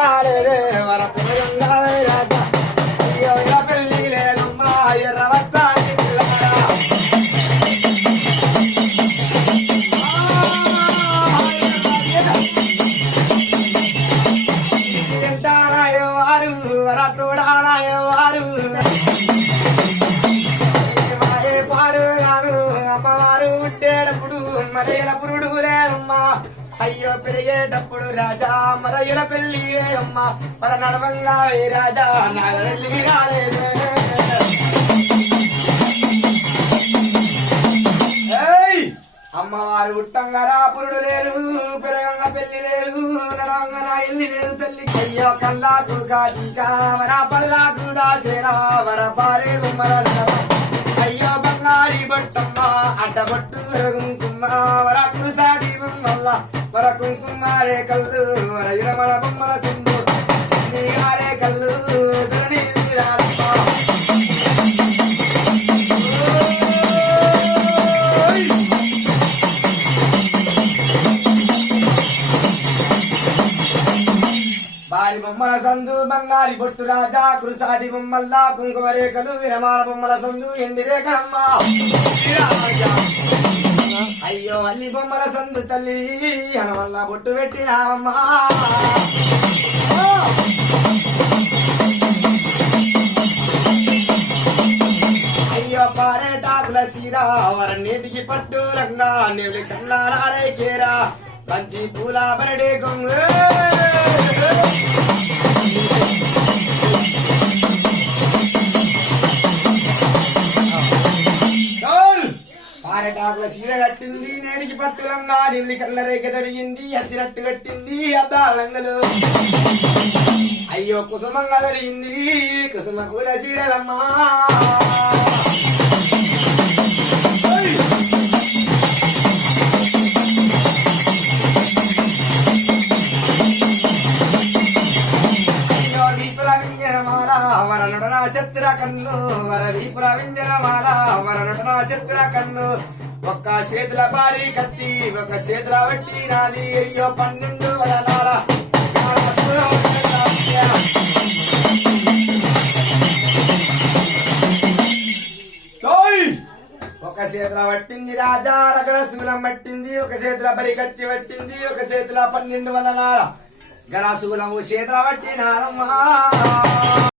రాలేదే వర పిల్లగా రాజా అయ్యో ఇలా పెళ్లి లేదమ్మా ఎర్రవచ్చాని పిల్లరా వారు వర తోడానాయవారు పాడుగాను అమ్మవారు పుట్టేటప్పుడు మరయ్యల పురుడు లేదమ్మా అయ్యో పెరిగేటప్పుడు రాజా మరయ్యల పెళ్లి లేదమ్మా మన నడవంగా ఏ రాజా నాగ వెళ్ళి రాలేదే అమ్మవారు పుట్టంగా రా పురుడు లేదు పెరగంగా పెళ్లి లేదు నడవంగా నా ఇల్లు లేదు తల్లి అయ్యో కల్లాకు కాటికా వర పల్లాకు దాసేనా వర పారే బొమ్మల అయ్యో బంగారి బొట్టమ్మ అడ్డబొట్టు కుంకుమ వర కురుసాటి బొమ్మల్ల వర కుంకుమారే కళ్ళు వర ఇడమల బొమ్మల సింధు నీగారే కళ్ళు ధరణి వీరాలమ్మ బారి బొమ్మల సందు బంగారి బొట్టు రాజా కురుసాటి బొమ్మల్లా కుంకుమ రేఖలు విడమాల బొమ్మల సందు ఎండి రేఖలమ్మ అయ్యో అల్లి బొమ్మల సందు తల్లి అనవల్ల బొట్టు పెట్టినావమ్మా అయ్యో పారేటాకుల సీరా వర నీటికి పట్టు రంగా నెవిలి కన్నారాలే కేరా బంతి పూల బరడే కొంగు పారటాకుల సీర కట్టింది నేడికి పట్టులంగా నిల్లి కళ్ళ రేఖ తడిగింది అద్దినట్టు కట్టింది అద్దాలంగలు అయ్యో కుసుమంగా తడిగింది కుసుమ పూల సీరలమ్మా వర నటన శత్ర కన్ను వర వీపుర వింజనమాల వర నటన శత్ర కన్ను ఒక్క చేతుల భారీ కత్తి ఒక చేతుల వట్టి నాది అయ్యో 12 వదనాల ఒక చేతుల పట్టింది రాజా రగల శూలం పట్టింది ఒక చేతుల బరి కత్తి పట్టింది ఒక చేతుల 12 వదనాల గణశూలము చేతుల పట్టినారమ్మా